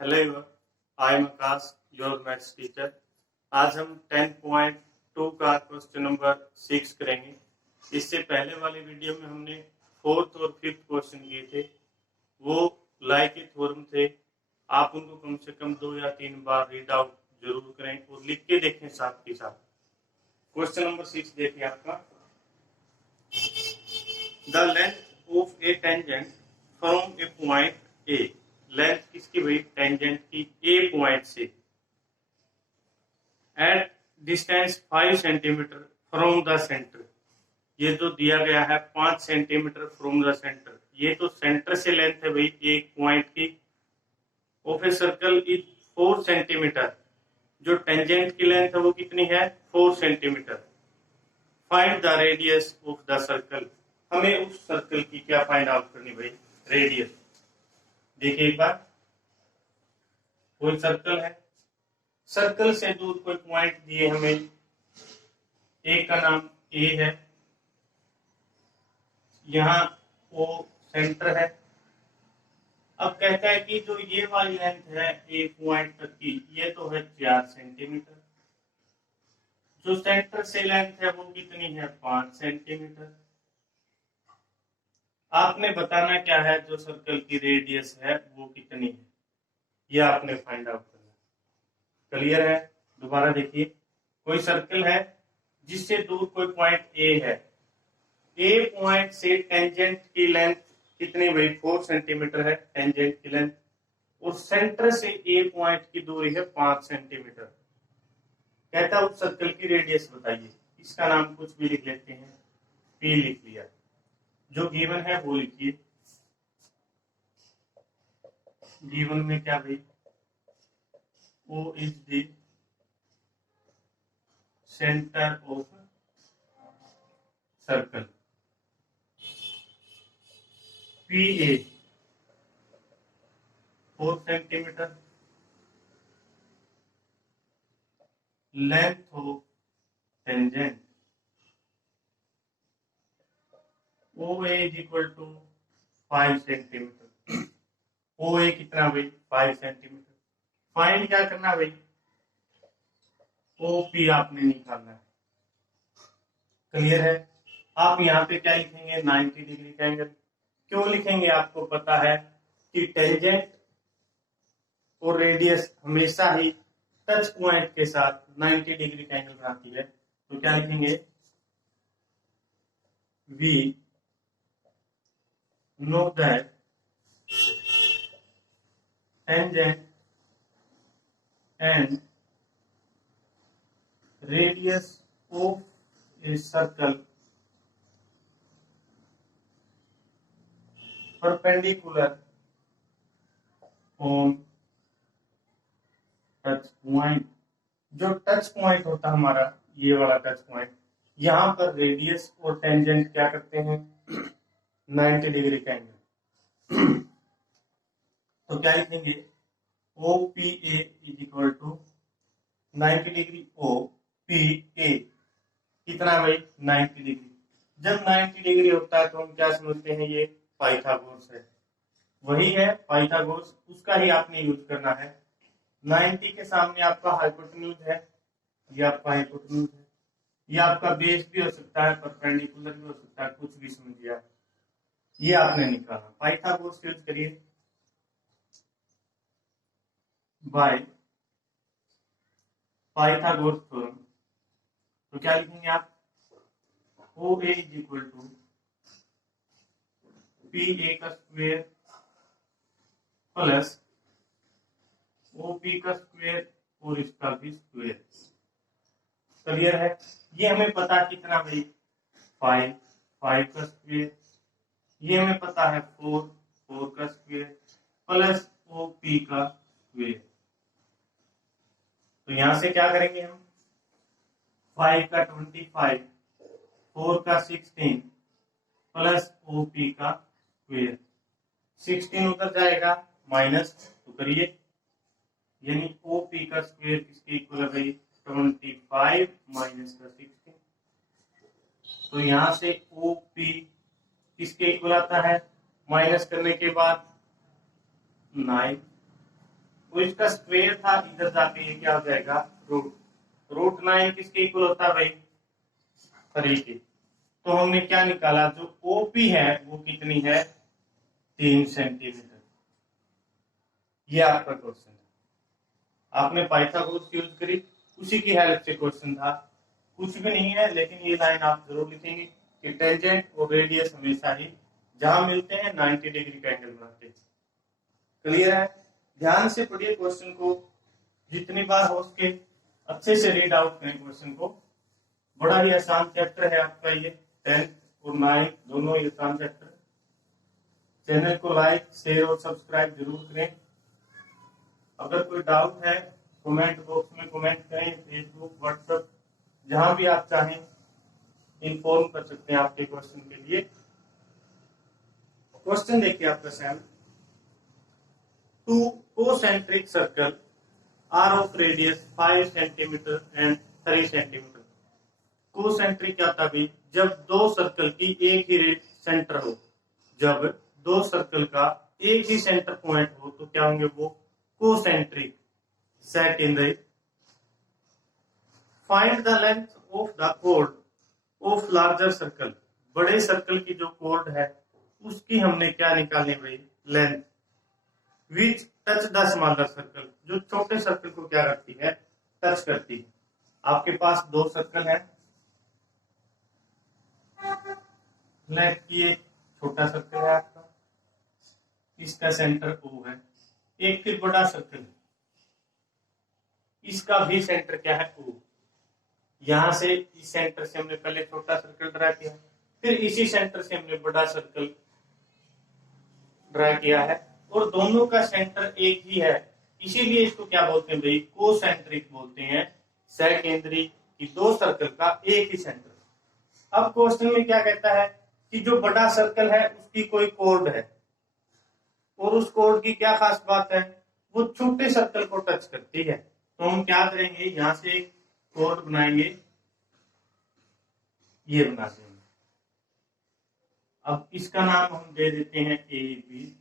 Hello, I am Akash, your maths teacher. आज हम 10.2 का क्वेश्चन नंबर 6 करेंगे। इससे पहले वाले वीडियो में हमने फोर्थ और फिफ्थ क्वेश्चन किए थे, वो लाइक के थ्योरम थे। आप उनको कम से कम 2 या 3 बार रीड आउट जरूर करें और लिख के देखें साथ के साथ। क्वेश्चन नंबर 6 देखिए आपका। The length of A tangent from A point A. Length किसकी भाई? टेंजेंट की ए पॉइंट से। At distance 5 centimetre from the centre. ये जो दिया गया है 5 सेंटीमीटर फ्रॉम द सेंटर, ये तो सेंटर से लेंथ है भाई एक पॉइंट की। Of a circle is 4 centimetre. जो टेंजेंट की लेंथ है वो कितनी है? 4 centimetre. Find the radius of the circle. हमें उस सर्कल की क्या फाइंड आउट करनी भाई? रेडियस। देखिए एक बार, कोई सर्कल है, सर्कल से दूर कोई पॉइंट दिए हमें, एक का नाम ए है, यहाँ ओ सेंटर है। अब कहता है कि जो ये वाली लेंथ है ए पॉइंट तक की, ये तो है 4 सेंटीमीटर। जो सेंटर से लेंथ है वो कितनी है? 5 सेंटीमीटर। आपने बताना क्या है, जो सर्कल की रेडियस है वो कितनी है, ये आपने फाइंड आउट करना। क्लियर है? दोबारा देखिए, कोई सर्कल है जिससे दूर कोई पॉइंट ए है। ए पॉइंट से टेंजेंट की लेंथ कितनी भाई? 4 सेंटीमीटर है टेंजेंट की लेंथ, और सेंटर से ए पॉइंट की दूरी है 5 सेंटीमीटर। कहता है उस सर्कल की रेडियस बताइए। इसका नाम कुछ भी लिख लेते हैं, पी लिख लिया। जो गिवन है वो लिखिए। गिवन में क्या भाई? O is the centre of circle. P A 4 centimetre. Length of tangent O A is equal to 5 centimetre. O A कितना भाई? 5 सेंटीमीटर। फाइंड क्या करना भाई? ओ पी आपने निकालना है। क्लियर है? आप यहाँ पे क्या लिखेंगे? 90 डिग्री का एंगल। क्यों लिखेंगे? आपको पता है कि टेंजेंट और रेडियस हमेशा ही टच पॉइंट के साथ 90 डिग्री का एंगल बनाती है। तो क्या लिखेंगे? We know that tangent and radius of a circle perpendicular on touch point। जो टच पॉइंट होता है हमारा, ये वाला टच पॉइंट, यहाँ पर रेडियस और टेंजेंट क्या करते हैं? 90 डिग्री का एंगल। तो क्या लिखेंगे? O P A is equal to 90 degree O P A. कितना भाई? 90 डिग्री। जब 90 डिग्री होता है तो हम क्या समझते हैं? ये पाइथागोरस है। वही है पाइथागोरस, उसका ही आपने यूज करना है। 90 के सामने आपका हाइपोटेन्यूज है, ये आपका हाइपोटेन्यूज है, ये आपका बेस भी हो सकता है, परपेंडिकुलर भी हो सकता है, कुछ भी समझिए आप। ये आपने निकाला, पाइथागोरस यूज करिए। By Pythagoras theorem. तो क्या लिखेंगे आप? O A is equal to P A का स्क्वेयर प्लस ओ पी का स्क्वेयर और इसका भी स्क्वेयर। क्लियर है? ये हमें पता कितना भाई? 5 5 का स्क्वेयर। ये हमें पता है 4 4 का स्क्वेयर प्लस ओ पी का स्क्वेयर। तो यहां से क्या करेंगे हम? 5 का 25, 4 का 16 प्लस ओ पी का स्क्वेयर। 16 उधर जाएगा माइनस, तो करिए, यानी ओ पी का स्क्वेयर किसके इक्वल है भाई? 25 माइनस का 16। तो यहां से ओ पी किसके इक्वल आता है? माइनस करने के बाद 9। वो इसका स्क्वायर था, इधर जाके ये क्या हो जाएगा रूट 9 किसके इक्वल होता है भाई 3 के। तो हमने क्या निकाला जो ओपी है वो कितनी है 3 सेंटीमीटर। ये आपका क्वेश्चन है, आपने पाइथागोरस यूज करी, उसी की हेल्प से क्वेश्चन था। कुछ भी नहीं है, लेकिन ये लाइन आप जरूर लिखेंगे कि टेंजेंट और रेडियस हमेशा ही जहां मिलते हैं 90 डिग्री का एंगल बनाते हैं। क्लियर है? ध्यान से पढ़िए क्वेश्चन को, जितनी बार हो सके अच्छे से रीड आउट करें क्वेश्चन को। बड़ा ही आसान चैप्टर है आपका ये, 10th और 9 दोनों ही आसान चैप्टर। चैनल को लाइक शेयर और सब्सक्राइब जरूर करें। अगर कोई डाउट है कमेंट बॉक्स में कमेंट करें, फेसबुक व्हाट्सएप जहां भी आप चाहें इन्फॉर्म कर सकते हैं आपके क्वेश्चन के लिए। क्वेश्चन देखिए आपका sum, two concentric circle are of radius 5 centimeter and 3 centimeter। Concentric क्या था भाई, जब दो सर्कल की एक ही सेंटर हो, जब दो सर्कल का एक ही सेंटर पॉइंट हो तो क्या होंगे वो concentric. Secondary, find the length of the code of larger circle. बड़े सर्कल की जो कोड है उसकी हमने क्या निकालनी भाई length. Which touch the smaller circle, जो छोटे सर्कल को क्या करती है टच करती है। आपके पास दो सर्कल है, लेफ्ट की एक छोटा सर्कल है आपका, इसका सेंटर O है। एक फिर बड़ा सर्कल, इसका भी सेंटर क्या है O। यहां से इस सेंटर से हमने पहले छोटा सर्कल ड्रा किया, फिर इसी सेंटर से हमने बड़ा सर्कल ड्रा किया है, और दोनों का सेंटर एक ही है, इसीलिए इसको क्या बोलते हैं भाई कोसेंट्रिक बोलते हैं। सेकेंडरी की दो सर्कल का एक ही सेंटर। अब क्वेश्चन में क्या कहता है कि जो बड़ा सर्कल है उसकी कोई कोड है, और उस कोड की क्या खास बात है, वो छोटे सर्कल को टच करती है। तो हम क्या करेंगे, यहां से एक कोड बनाएंगे, ये बना देंगे। अब इसका नाम हम दे देते हैं ए बी।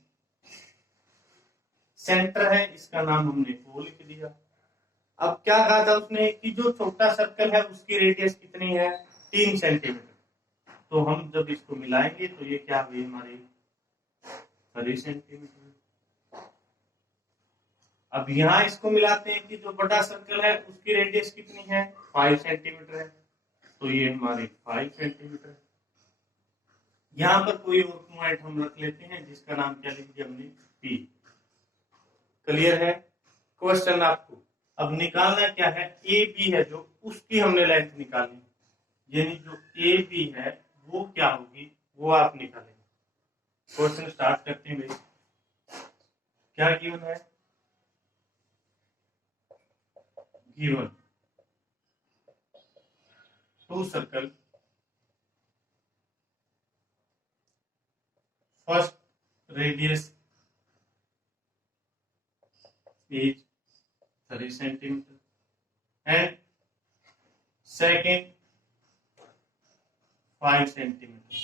सेंटर है, इसका नाम हमने O लिख दिया। अब क्या कहा था उसने कि जो छोटा सर्कल है उसकी रेडियस कितनी है 3 सेंटीमीटर। तो हम जब इसको मिलाएंगे तो ये क्या हुई हमारी 3 सेंटीमीटर। अब यहाँ इसको मिलाते हैं कि जो बड़ा सर्कल है उसकी रेडियस कितनी है 5 सेंटीमीटर है, तो ये हमारी 5 सेंटीमीटर है। यहाँ पर कोई और पॉइंट हम रख लेते हैं जिसका नाम क्या लिख दिया हमने P। क्लियर है? क्वेश्चन आपको अब निकालना क्या है, ए बी है जो उसकी हमने लेंथ निकाली, यानी जो ए बी है वो क्या होगी वो आप निकालेंगे। क्वेश्चन स्टार्ट करते हैं भाई। क्या गिवन है, given two circle, first radius is 3 centimeter and second 5 centimeter।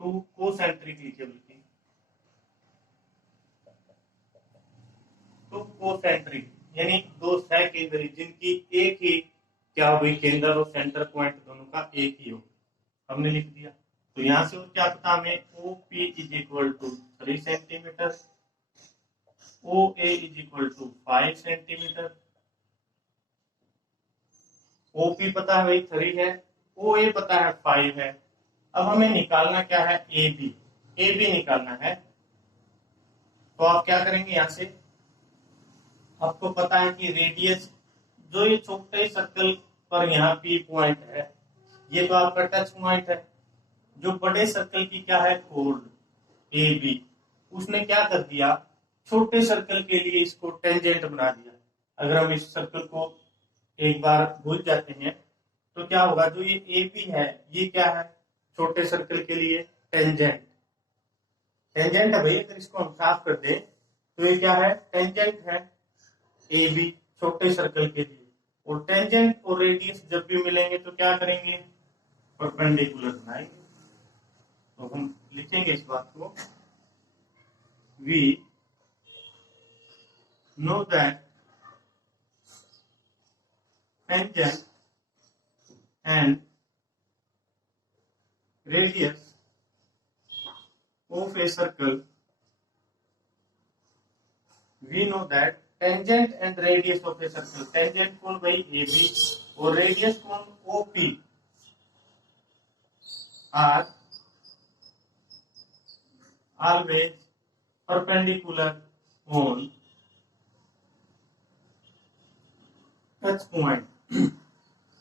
Two concentric लीजिए बल्कि, टू कोसेंट्रिक यानी दो सेकेंडरी जिनकी एक ही क्या हुई केंद्र और सेंटर पॉइंट दोनों का एक ही हो, हमने लिख दिया। तो यहां से और क्या पता हमें OP is equal to 3 centimetre, OA is equal to 5 centimetre. OP पता है भाई 3 है, OA पता है 5 है। अब हमें निकालना क्या है AB, AB निकालना है। तो आप क्या करेंगे, यहां से आपको पता है कि रेडियस जो ये छोटे सर्कल पर यहाँ P पॉइंट है, ये तो आपका टच पॉइंट है। जो बड़े सर्कल की क्या है कोड AB, उसने क्या कर दिया छोटे सर्कल के लिए इसको टेंजेंट बना दिया। अगर हम इस सर्कल को एक बार भूल जाते हैं तो क्या होगा, जो ये AB है ये क्या है छोटे सर्कल के लिए टेंजेंट। टेंजेंट है भाई, अगर इसको हम साफ कर दें तो ये क्या है टेंजेंट है AB छोटे सर्कल के लिए। और टेंजेंट और रेडियस जब भी मिलेंगे तो क्या करेंगे परपेंडिकुलर बनाएंगे। तो हम लिखेंगे इस बात को V no that tangent and radius of a circle, we know that tangent and radius of a circle, tangent कौन भाई AB और रेडियस कौन OP, are always perpendicular on touch point.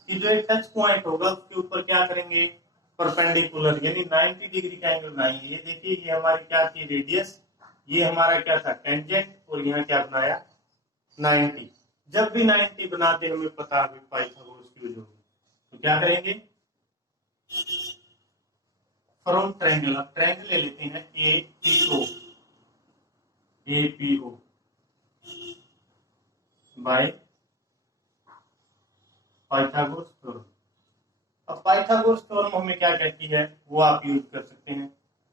कि जो एक टच पॉइंट होगा उसके ऊपर क्या करेंगे, परपेंडिकुलर यानी 90 डिग्री का एंगल बनाएंगे। ये देखिए ये हमारी क्या थी रेडियस, ये हमारा क्या था टेंजेंट, और यहाँ क्या बनाया 90। जब भी 90 बनाते हमें पता है पाइथागोरस की यूज होगी। तो क्या करेंगे, फ्रॉम ट्रायंगल, अब ट्रायंगल ले लेते हैं APO, APO bye Pythagoras theorem. अब पाइथागोरस थ्योरम हमें क्या कहती है वो आप यूज कर सकते हैं।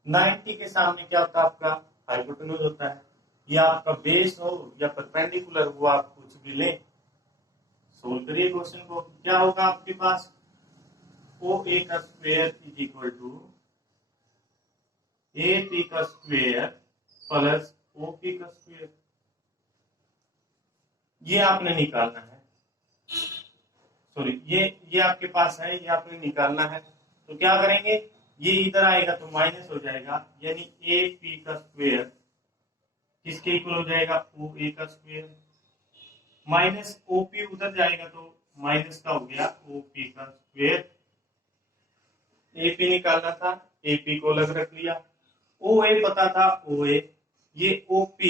90 के सामने क्या होता है आपका हाइपोटेन्यूज होता है, या आपका बेस हो या परपेंडिकुलर हो, आप कुछ भी लें। सोल्व करिए क्वेश्चन को, क्या होगा आपके पास OA का square is equal to AP का स्क्वायर प्लस OP का स्क्वायर। ये आपने निकालना है, सॉरी ये आपके पास है, ये आपने निकालना है। तो क्या करेंगे, ये इधर आएगा तो माइनस हो जाएगा, यानी AP का स्क्वायर किसके इक्वल हो जाएगा OA का स्क्वायर, माइनस OP उधर जाएगा तो माइनस का हो गया OP का स्क्वायर। AP निकालना था, AP को अलग रख लिया, OA पता था OA, ये OP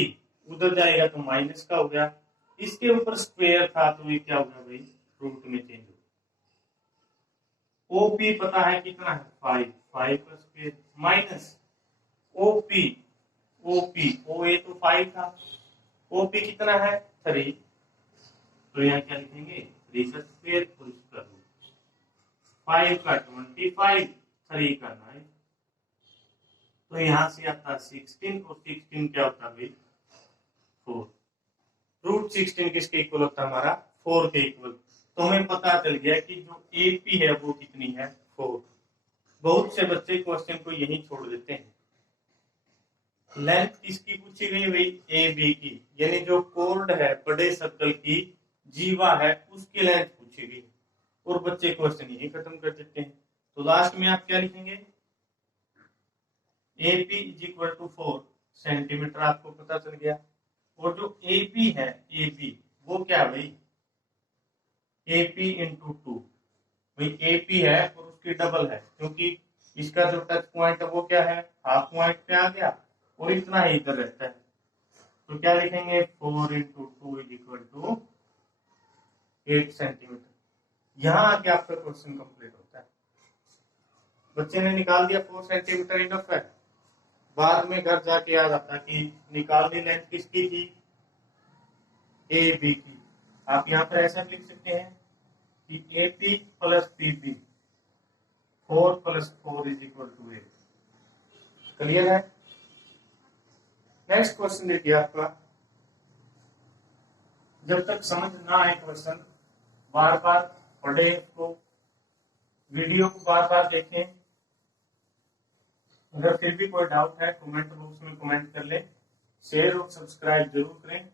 उधर जाएगा तो माइनस का हो गया, इसके ऊपर स्क्वायर था तो ये क्या हो गया भाई रूट में चेंज हो गया। OP पता है कितना है 5, 5 का स्क्वायर माइनस OP, OA तो 5 था, OP कितना है 3, तो यहाँ क्या लिखेंगे 3 का स्क्वायर और इसका रूट, 5 का 25, 3 का 9, तो यहाँ से आता 16 और 16 क्या होता है 4, रूट 16 किसके इक्वल होता है हमारा 4 के इक्वल। तो हमें पता चल गया कि जो AP है वो कितनी है 4। बहुत से बच्चे क्वेश्चन को यही छोड़ देते हैं। लेंथ किसकी पूछी गई भाई AB की, यानी जो कोर्ड है बड़े सर्कल की जीवा है उसकी लेंथ पूछी गई, और बच्चे क्वेश्चन यही खत्म कर देते हैं। तो लास्ट में आप क्या लिखेंगे AP is equal to 4 centimetre, आपको पता चल गया। और जो AP है AP वो क्या है भाई AP इंटू 2, भाई AP है और उसकी डबल है, क्योंकि इसका जो टच पॉइंट है वो क्या है हाफ पॉइंट पे आ गया और इतना ही इधर रहता है। तो क्या लिखेंगे 4 into 2 is equal to 8 centimetre. यहां आके आपका क्वेश्चन कंप्लीट होता है। बच्चे ने निकाल दिया 4 सेंटीमीटर इनफ है, बाद में घर जाके याद आता कि निकालनी लेंथ किसकी थी AB की। आप यहाँ पर ऐसा लिख सकते हैं कि AP plus PP 4 plus 4 is equal to 8। Clear है। नेक्स्ट क्वेश्चन देखिए आपका, जब तक समझ ना आए क्वेश्चन बार बार पढ़े, तो वीडियो को बार बार देखें। अगर फिर भी कोई डाउट है कमेंट बॉक्स में कमेंट कर ले, शेयर और सब्सक्राइब जरूर करें।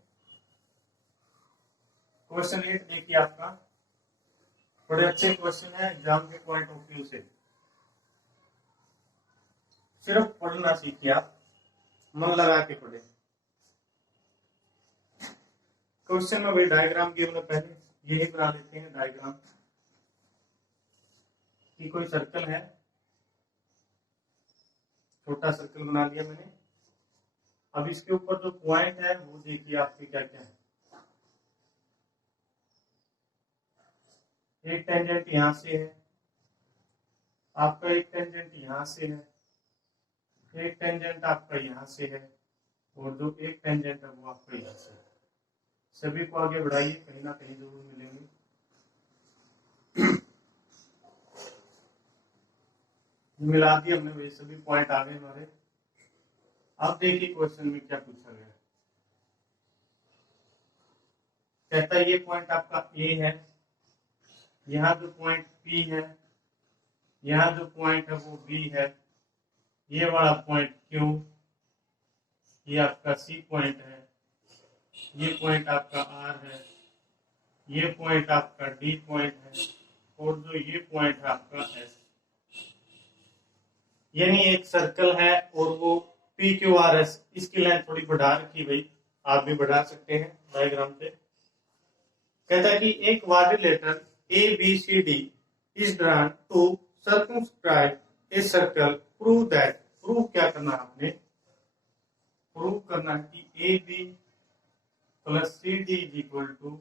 क्वेश्चन 8 देखिए आपका, बड़े अच्छे क्वेश्चन है एग्जाम के पॉइंट ऑफ व्यू से। सिर्फ पढ़ना सीखिए आप, मन लगा के पढ़े। क्वेश्चन में भाई डायग्राम गिवन है, पहले यही बना लेते हैं डायग्राम कि कोई सर्कल है, छोटा सर्कल बना लिया मैंने। अब इसके ऊपर जो पॉइंट है वो देखिए आपके क्या क्या है। एक टेंजेंट यहां से है आपका, एक टेंजेंट यहां से है, एक टेंजेंट आपका यहां से है, और जो एक टेंजेंट है वो आपका यहां से है। सभी को आगे बढ़ाइए, कहीं ना कहीं जरूर मिलेंगे। मिला दिया हमने भाई, सभी पॉइंट आ गए हमारे। अब देखिए क्वेश्चन में क्या पूछा गया। कहता है ये पॉइंट आपका ए है, यहाँ जो पॉइंट पी है, यहाँ जो पॉइंट है वो बी है, ये वाला पॉइंट क्यू, ये आपका सी पॉइंट है, ये पॉइंट आपका आर है, ये पॉइंट आपका डी पॉइंट है, और जो ये पॉइंट है आपका एस। यानी एक सर्कल है और वो पी क्यू आर एस, इसकी लाइन थोड़ी बढ़ा रखी भाई, आप भी बढ़ा सकते हैं डायग्राम पे। कहता है कि एक quadrilateral A B C D is drawn to circumscribe a circle, prove that, prove क्या करना है आपने, प्रूव करना है कि A B plus C D is equal to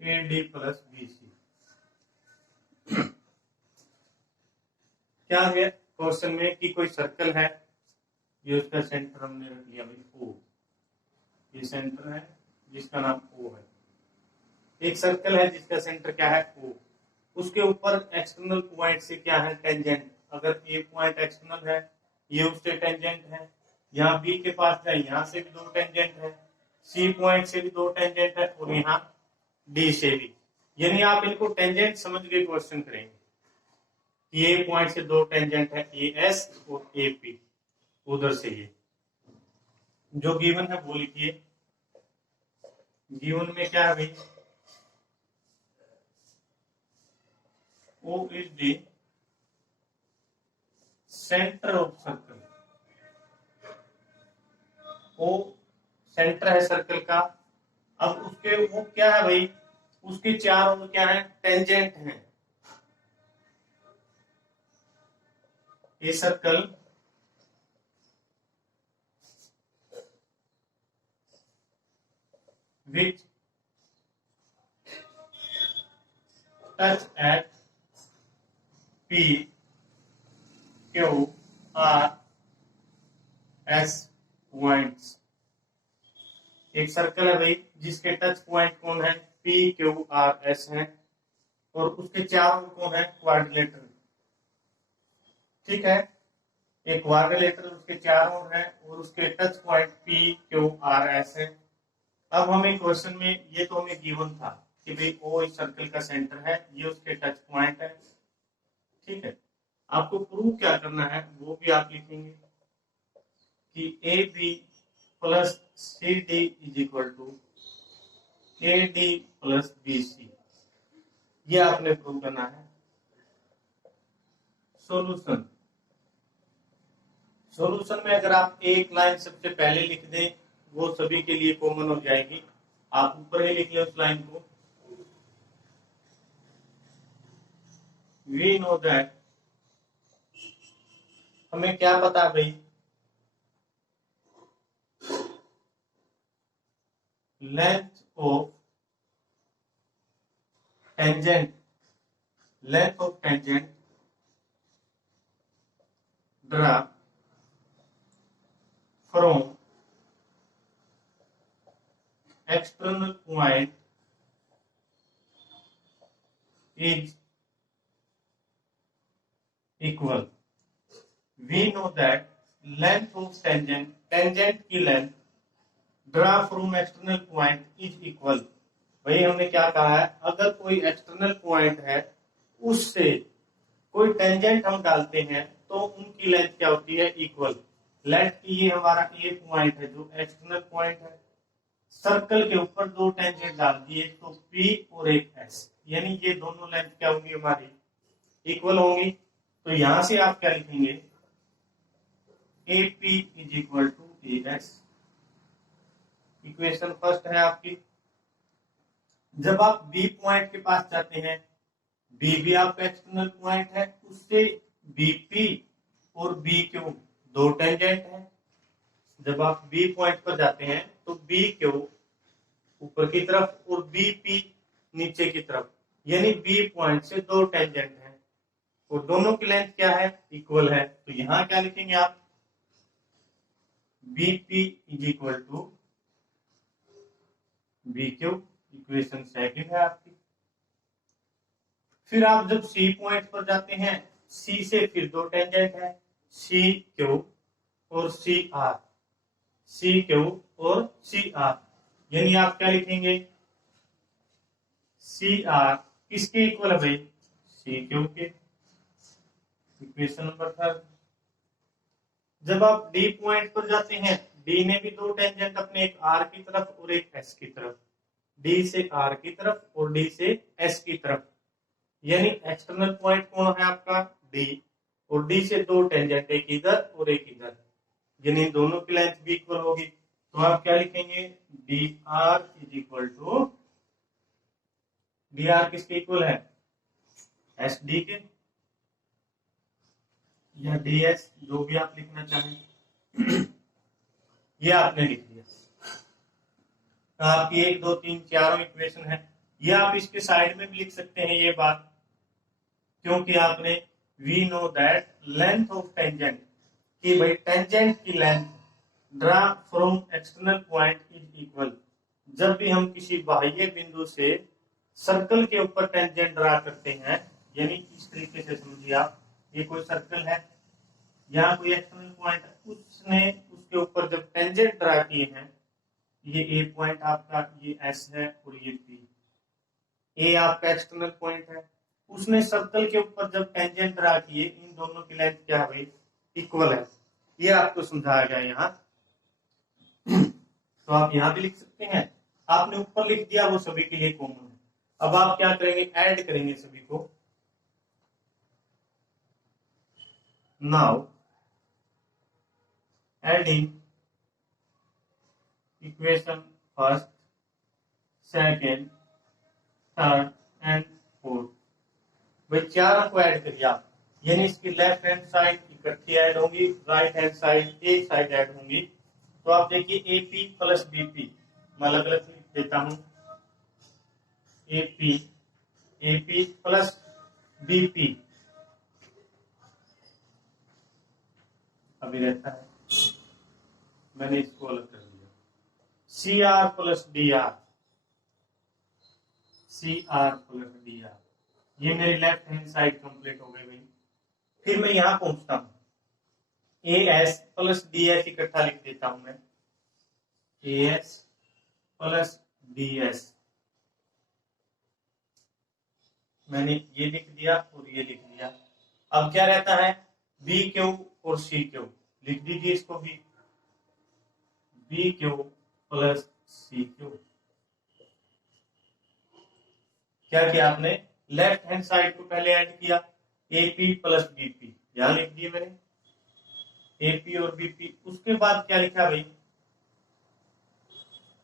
A D plus B C. क्या है क्वेश्चन में कि कोई सर्कल है, ये उसका सेंटर हमने रख लिया भाई ओ, ये सेंटर है जिसका नाम ओ है। एक सर्कल है जिसका सेंटर क्या है ओ, उसके ऊपर एक्सटर्नल पॉइंट से क्या है टेंजेंट, अगर ए पॉइंट एक्सटर्नल है ये उससे टेंजेंट है, यहाँ बी के पास जाए यहाँ से भी दो टेंजेंट है, सी पॉइंट से भी दो टेंजेंट है, और यहाँ डी से भी। यानी आप इनको टेंजेंट समझ के क्वेश्चन करेंगे कि ए पॉइंट से दो टेंजेंट है, ए एस और ए पी, उधर से ये जो गिवन है वो लिखिए। गिवन में क्या है भाई, O is the center of circle, O centre है सर्कल का। अब उसके वो क्या है भाई, उसके चार ओर क्या है टेंजेंट है। ये circle which touch at P Q R S points. एक सर्कल है भाई जिसके टच पॉइंट कौन है, P Q R S है, और उसके चारों कौन है क्वाड्रिलेटरल। ठीक है, एक क्वाड्रिलेटरल उसके चारों है और उसके touch point P Q R S है। अब हमें क्वेश्चन में ये तो हमें गिवन था कि भाई ओ इस सर्कल का सेंटर है, ये उसके टच पॉइंट है। ठीक है, आपको प्रूव क्या करना है वो भी आप लिखेंगे कि A B plus C D is equal to A D plus B C, ये आपने प्रूव करना है। सॉल्यूशन, सॉल्यूशन में अगर आप एक लाइन सबसे पहले लिख दें वो सभी के लिए कॉमन हो जाएगी, आप ऊपर ही लिख लें उस लाइन को। वी नो दैट, हमें क्या पता है भाई, length of tangent, length of tangent draw from external point is equal. We know that length of tangent, tangent की length draw from external point is equal. भाई हमने क्या कहा है, अगर कोई एक्सटर्नल पॉइंट है उससे कोई टेंजेंट हम डालते हैं तो उनकी लेंथ क्या होती है, इक्वल। लेंथ की ये हमारा ए पॉइंट है जो एक्सटर्नल पॉइंट है, सर्कल के ऊपर दो टेंजेंट डाल दिए तो P और एक S, यानी ये दोनों लेंथ क्या होंगी हमारी, इक्वल होंगी। तो यहां से आप क्या लिखेंगे, AP is equal to AS। Equation first है आपकी। जब आप B पॉइंट के पास जाते हैं, B भी आपका एक्सटर्नल पॉइंट है, उससे BP और BQ दो टेंजेंट है। जब आप B पॉइंट पर जाते हैं तो BQ ऊपर की तरफ और BP नीचे की तरफ, यानी B पॉइंट से दो टेंजेंट हैं और दोनों की लेंथ क्या है, इक्वल है। तो यहां क्या लिखेंगे आप, BP is equal to BQ, equation second है आपकी। फिर आप जब C पॉइंट पर जाते हैं, C से फिर दो टेंजेंट है, CQ और CR, CQ और CR, यानी आप क्या लिखेंगे, सी आर किसके इक्वल है भाई, सी क्यू के। Equation number 3। जब आप डी पॉइंट पर जाते हैं, डी ने भी दो टेंजेंट अपने, एक आर की तरफ और एक एस की तरफ, डी से आर की तरफ और डी से एस की तरफ, यानी एक्सटर्नल पॉइंट कौन है आपका, डी, और डी से दो टेंजेंट, एक इधर और एक इधर, यानी दोनों की लेंथ भी इक्वल होगी। तो आप क्या लिखेंगे, D R is equal to, D R किसके इक्वल है, एस डी के या डी एस, जो भी आप लिखना चाहें। ये आपने लिख दिया। तो आपकी 1 2 3 चारों इक्वेशन है। ये आप इसके साइड में भी लिख सकते हैं ये बात, क्योंकि आपने we know that length of tangent, कि भाई टेंजेंट की length draw from external point is equal. जब भी हम किसी बाह्य बिंदु से सर्कल के ऊपर टेंजेंट ड्रा करते हैं, यानी इस तरीके से समझिए आप, ये कोई सर्कल है, यहाँ कोई एक्सटर्नल पॉइंट है, उसने उसके ऊपर जब टेंजेंट ड्रा किए हैं, ये ए पॉइंट आपका, ये एस है और ये पी, ए आपका एक्सटर्नल पॉइंट है, उसने सर्कल के ऊपर जब टेंजेंट ड्रा किए, इन दोनों की लेंथ क्या है भाई, इक्वल है। ये आपको समझाया गया यहाँ। तो आप यहाँ भी लिख सकते हैं, आपने ऊपर लिख दिया, वो सभी के लिए कॉमन है। अब आप क्या करेंगे, ऐड करेंगे सभी को। Now adding equation first, second, third and fourth, भाई चारों को ऐड करिए आप, यानी इसकी लेफ्ट हैंड साइड इकट्ठी ऐड होंगी, राइट हैंड साइड एक साइड ऐड होंगी। तो आप देखिए एपी प्लस बीपी, मैं अलग अलग लिख देता हूं, एपी, एपी प्लस बीपी अभी रहता है, मैंने इसको अलग कर दिया, C R plus D R, C R plus D R, ये मेरी लेफ्ट हैंड साइड कंप्लीट हो गई। फिर मैं यहां पहुंचता हूं, A S plus D S इकट्ठा लिख देता हूं मैं, A S plus D S, मैंने ये लिख दिया और ये लिख दिया। अब क्या रहता है, बी क्यू और सी क्यू, लिख दीजिए इसको भी, B Q plus C Q. क्या किया आपने, लेफ्ट हैंड साइड को पहले ऐड किया, एपी प्लस बीपी, यहां लिख दिए मैंने, एपी और बीपी। उसके बाद क्या लिखा भाई,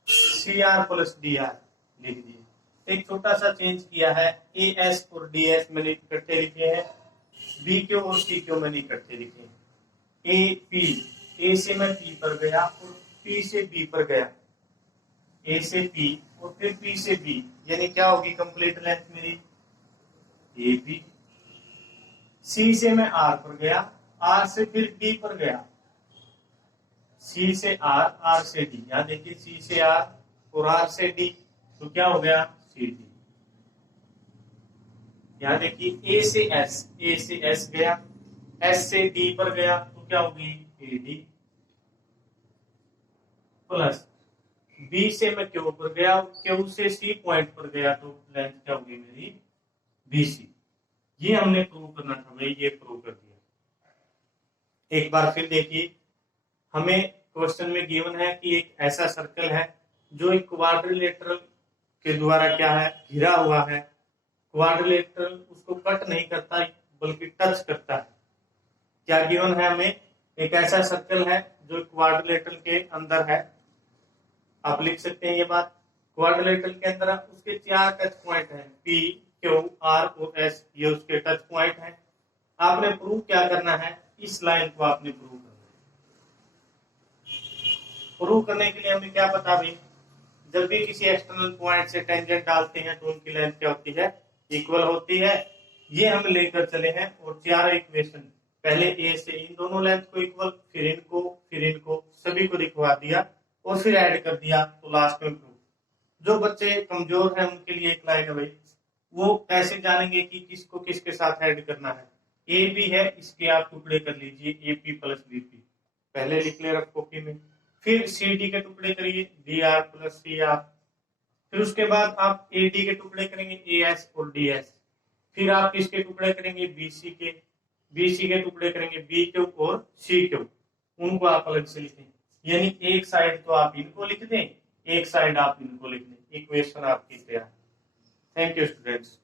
C R plus D R लिख दिए। एक छोटा सा चेंज किया है, ए एस और डी एस मैंने इकट्ठे लिखे हैं, बी क्यू और सी क्यू मैंने इकट्ठे लिखे हैं। ए पी, ए से मैं पी पर गया और पी से बी पर गया, ए से पी और फिर पी से बी, यानी क्या होगी कंप्लीट लेंथ मेरी, ए बी। सी से मैं आर पर गया, आर से फिर डी पर गया, सी से आर, आर से डी, यहां देखिए सी से आर और आर से डी, तो क्या हो गया, सी डी। यहां देखिए ए से एस, ए से एस गया, एस से डी पर गया, तो क्या होगी, ए डी। प्लस बी से मैं क्यू पर गया, क्यू से सी पॉइंट पर गया, तो लेंथ क्या होगी मेरी, बीसी। ये हमने प्रूव करना था भाई, ये प्रूव कर दिया। एक बार फिर देखिए, हमें क्वेश्चन में गिवन है कि एक ऐसा सर्कल है जो एक क्वाड्रिलेटरल के द्वारा क्या है, घिरा हुआ है। क्वाड्रिलेटरल उसको कट नहीं करता बल्कि टच करता है। क्या गिवन है हमें, एक ऐसा सर्कल है जो क्वाड्रिलेटरल के अंदर है। आप लिख सकते हैं ये बात, क्वाड्रिलेटरल के अंदर उसके 4 टच पॉइंट हैं, पी क्यू आर और एस, ये उसके टच पॉइंट हैं। आपने प्रूव क्या करना है, इस लाइन को आपने प्रूव करना है। प्रूव करने के लिए हमें क्या पता भाई, जब भी किसी एक्सटर्नल पॉइंट से टेंजेंट डालते हैं तो उनकी लेंथ क्या होती है, इक्वल होती है। ये हम लेकर चले हैं और 4 इक्वेशन, पहले ए से इन दोनों लेंथ को इक्वल, फिर इनको सभी को दिखवा दिया और फिर ऐड कर दिया, तो लास्ट में प्रूव। जो बच्चे कमजोर हैं उनके लिए एक लाइन है भाई, वो कैसे जानेंगे कि किसको किसके साथ ऐड करना है। ए बी है, इसके आप टुकड़े कर लीजिए, A P plus B P, पहले लिख ले रख कॉपी में, फिर सी डी के टुकड़े करिए, D R plus C R. फिर उसके बाद आप ए डी के टुकड़े करेंगे, ए एस और डी एस। फिर आप किसके टुकड़े करेंगे, बीसी के। बीसी के टुकड़े करेंगे बी क्यू और सी क्यू, उनको आप अलग से लिखें। यानी एक साइड तो आप इनको लिख दें, एक साइड आप इनको लिख दें, इक्वेशन आपकी तैयार। Thank you students.